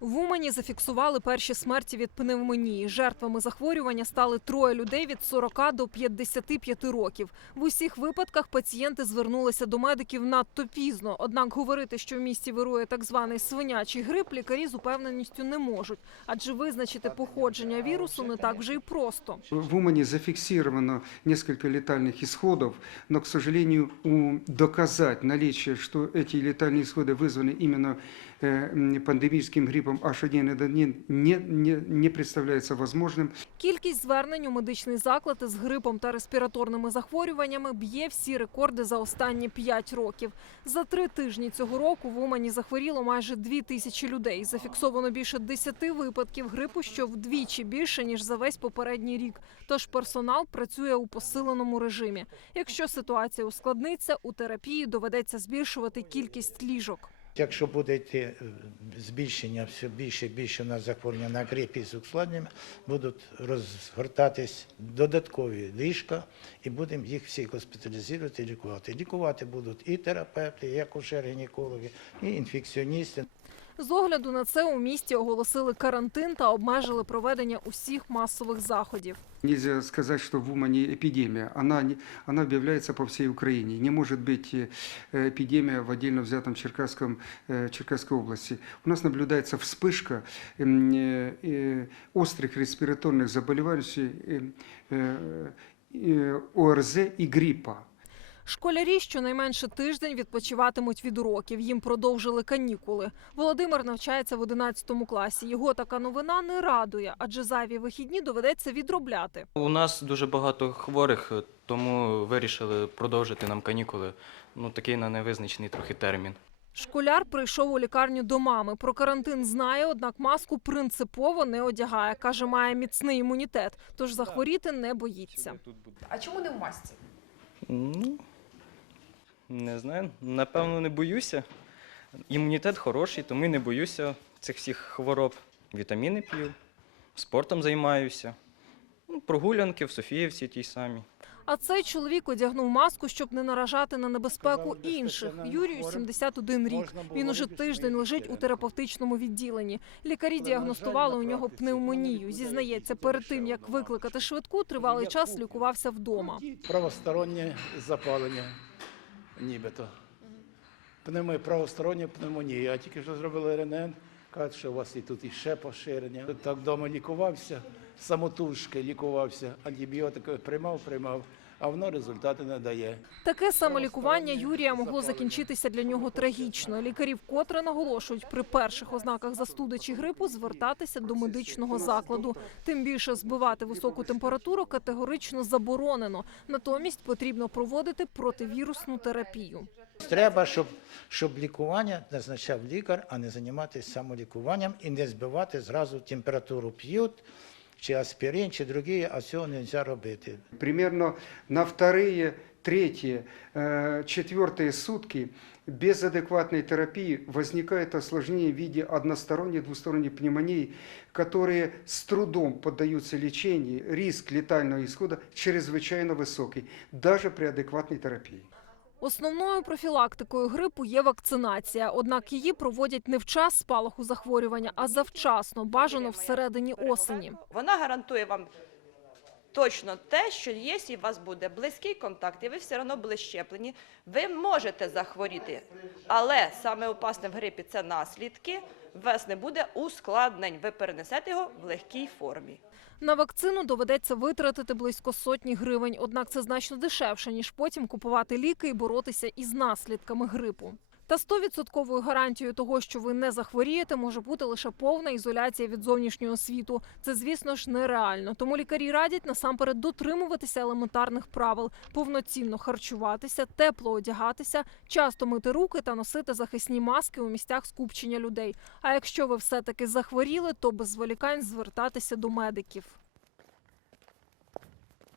В Умані зафіксували перші смерті від пневмонії. Жертвами захворювання стали троє людей від 40 до 55 років. В усіх випадках пацієнти звернулися до медиків надто пізно. Однак говорити, що в місті вирує так званий свинячий грип, лікарі з упевненістю не можуть, адже визначити походження вірусу не так вже й просто. В Умане зафиксировано несколько летальных исходов, но, к сожалению, у- доказать наличие, что эти летальные исходы вызваны именно э, м, H1N1 не, не, не представляется возможным. Кількість звернень у медичний заклад із грипом та респіраторними захворюваннями б'є всі рекорди за останні 5 років. За три тижні цього року в Умані захворіло майже 2 тисячі людей. Зафіксовано більше 10 випадків грипу, що вдвічі більше ніж за весь попередній рік. Тож персонал працює у посиленому режимі. Якщо ситуація ускладниться, у терапії доведеться збільшувати кількість ліжок. Якщо буде йти е, збільшення все більше і більше у нас захворювання на грип із ускладненнями, будуть розгортатись додаткові ліжка, і будемо їх всіх госпіталізувати і лікувати. Лікувати будуть і терапевти, і акушер-гінекологи, і інфекціоністи. З огляду на це у місті оголосили карантин та обмежили проведення усіх масових заходів. Нельзя сказать, что в Умане эпидемия. Она, не- она объявляется по всей Украине. Не может быть э, эпидемия в отдельно взятом Черкасском, э, Черкасской области. У нас наблюдается вспышка м, э, э, острых респираторных заболеваний, э, э, э, ОРЗ и гриппа. Школярі щонайменше тиждень відпочиватимуть від уроків. Їм продовжили канікули. Володимир навчається в 11 класі. Його така новина не радує, адже зайві вихідні доведеться відробляти. У нас дуже багато хворих, тому вирішили продовжити нам канікули. Ну, такий на невизначений трохи термін. Школяр прийшов у лікарню до мами. Про карантин знає, однак маску принципово не одягає. каже, має міцний імунітет, тож захворіти не боїться. А чому не в масці? Ну, не знаю. Напевно, не боюся. Імунітет хороший, тому і не боюся цих всіх хвороб. Вітаміни п'ю, спортом займаюся. Ну, прогулянки в Софіївці тій самій. А цей чоловік одягнув маску, щоб не наражати на небезпеку інших. Юрію 71 рік. Він уже тиждень лежить у терапевтичному відділенні. Лікарі діагностували у нього пневмонію. Зізнається, перед тим як викликати швидку, тривалий час лікувався вдома. Правостороннє запалення, нібито. Пневмо, правостороння пневмонія. А тільки що зробили РНН, кажуть, що у вас і тут іще поширення. Так вдома лікувався, самотужки лікувався, антибіотики приймав, приймав, а воно результати не дає. Таке самолікування Юрія могло закінчитися для нього трагічно. Лікарі вкотре наголошують, при перших ознаках застуди чи грипу звертатися до медичного закладу. Тим більше збивати високу температуру категорично заборонено. Натомість потрібно проводити противірусну терапію. Треба, щоб, щоб лікування назначав лікар, а не займатися самолікуванням і не збивати зразу температуру п'ють, чи аспірин, чи другі, а цього не можна робити. Примерно на вторые, третьи, э, четвертые сутки без адекватной терапии возникает осложнение в виде односторонней, двусторонней пневмонии, которые с трудом поддаются лечению. Риск летального исхода чрезвычайно высокий, даже при адекватной терапии. Основною профілактикою грипу є вакцинація. Однак її проводять не в час спалаху захворювання, а завчасно, бажано всередині осені. Вона гарантує вам точно те, що якщо у вас буде близький контакт, і ви все одно були щеплені, ви можете захворіти. Але саме опасне в грипі це наслідки. Вас не буде ускладнень. Ви перенесете його в легкій формі. На вакцину доведеться витратити близько сотні гривень, однак це значно дешевше, ніж потім купувати ліки і боротися із наслідками грипу. Та 100% гарантією того, що ви не захворієте, може бути лише повна ізоляція від зовнішнього світу. Це, звісно ж, нереально. Тому лікарі радять насамперед дотримуватися елементарних правил, повноцінно харчуватися, тепло одягатися, часто мити руки та носити захисні маски у місцях скупчення людей. А якщо ви все таки захворіли, то без зволікань звертатися до медиків.